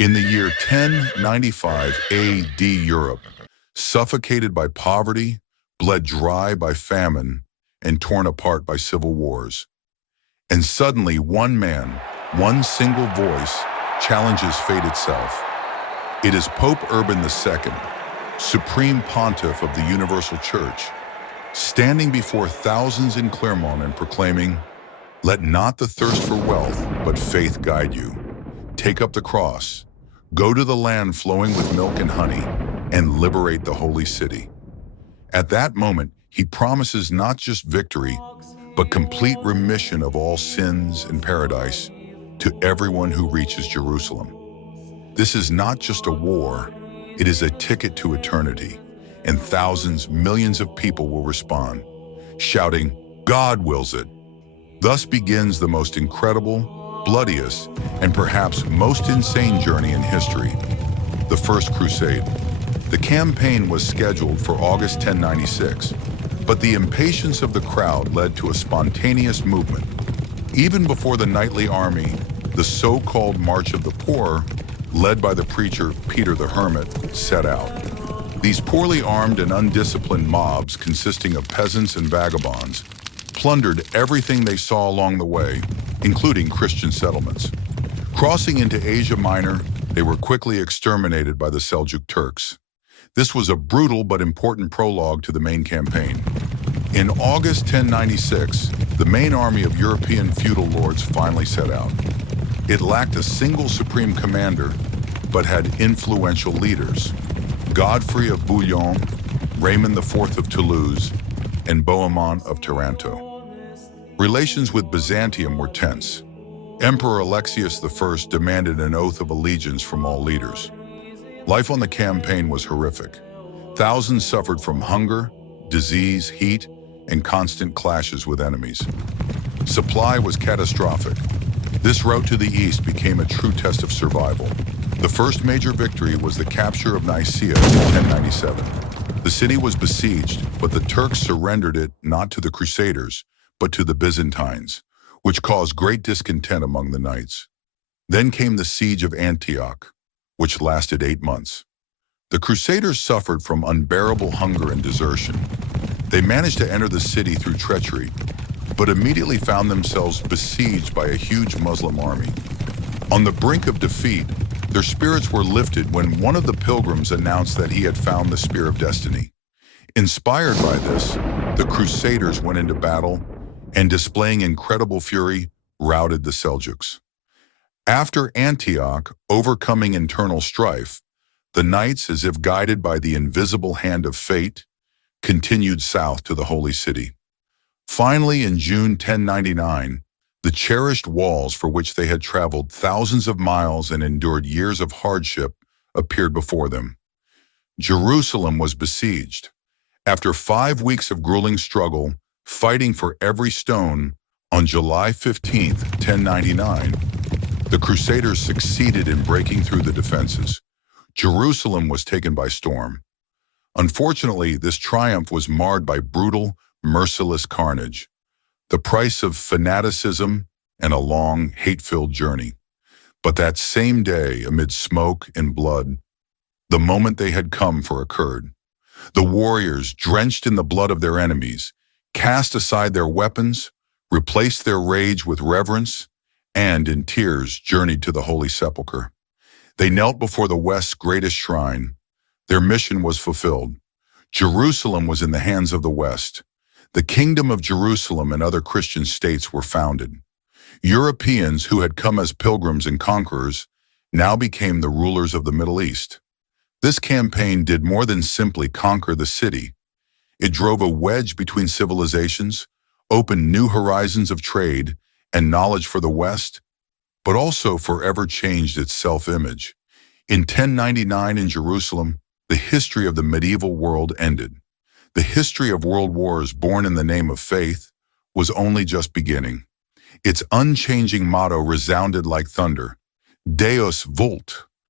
In the year 1095 AD, Europe, suffocated by poverty, bled dry by famine, and torn apart by civil wars. And suddenly one man, one single voice, challenges fate itself. It is Pope Urban II, Supreme Pontiff of the Universal Church, standing before thousands in Clermont and proclaiming, "Let not the thirst for wealth, but faith guide you. Take up the cross, go to the land flowing with milk and honey, and liberate the holy city." At that moment, he promises not just victory, but complete remission of all sins and paradise to everyone who reaches Jerusalem. This is not just a war, it is a ticket to eternity, and thousands, millions of people will respond, shouting, "God wills it." Thus begins the most incredible, bloodiest, and perhaps most insane journey in history, the First Crusade. The campaign was scheduled for August 1096, but the impatience of the crowd led to a spontaneous movement. Even before the knightly army, the so-called March of the Poor, led by the preacher Peter the Hermit, set out. These poorly armed and undisciplined mobs, consisting of peasants and vagabonds, plundered everything they saw along the way, including Christian settlements. Crossing into Asia Minor, they were quickly exterminated by the Seljuk Turks. This was a brutal but important prologue to the main campaign. In August 1096, the main army of European feudal lords finally set out. It lacked a single supreme commander, but had influential leaders: Godfrey of Bouillon, Raymond IV of Toulouse, and Bohemond of Taranto. Relations with Byzantium were tense. Emperor Alexius I demanded an oath of allegiance from all leaders. Life on the campaign was horrific. Thousands suffered from hunger, disease, heat, and constant clashes with enemies. Supply was catastrophic. This route to the east became a true test of survival. The first major victory was the capture of Nicaea in 1097. The city was besieged, but the Turks surrendered it not to the Crusaders, but to the Byzantines, which caused great discontent among the knights. Then came the siege of Antioch, which lasted 8 months. The Crusaders suffered from unbearable hunger and desertion. They managed to enter the city through treachery, but immediately found themselves besieged by a huge Muslim army. On the brink of defeat, their spirits were lifted when one of the pilgrims announced that he had found the Spear of Destiny. Inspired by this, the Crusaders went into battle and, displaying incredible fury, routed the Seljuks. After Antioch, overcoming internal strife, the knights, as if guided by the invisible hand of fate, continued south to the Holy City. Finally, in June 1099, the cherished walls for which they had traveled thousands of miles and endured years of hardship appeared before them. Jerusalem was besieged. After 5 weeks of grueling struggle, fighting for every stone, on July 15th, 1099, the Crusaders succeeded in breaking through the defenses. Jerusalem was taken by storm. Unfortunately, this triumph was marred by brutal, merciless carnage, the price of fanaticism and a long, hate-filled journey. But that same day, amid smoke and blood, the moment they had come for occurred. The warriors, drenched in the blood of their enemies, cast aside their weapons, replaced their rage with reverence, and, in tears, journeyed to the Holy Sepulchre. They knelt before the West's greatest shrine. Their mission was fulfilled. Jerusalem was in the hands of the West. The Kingdom of Jerusalem and other Christian states were founded. Europeans who had come as pilgrims and conquerors now became the rulers of the Middle East. This campaign did more than simply conquer the city. It drove a wedge between civilizations, opened new horizons of trade and knowledge for the West, but also forever changed its self-image. In 1099 in Jerusalem, the history of the medieval world ended. The history of world wars born in the name of faith was only just beginning. Its unchanging motto resounded like thunder: Deus vult,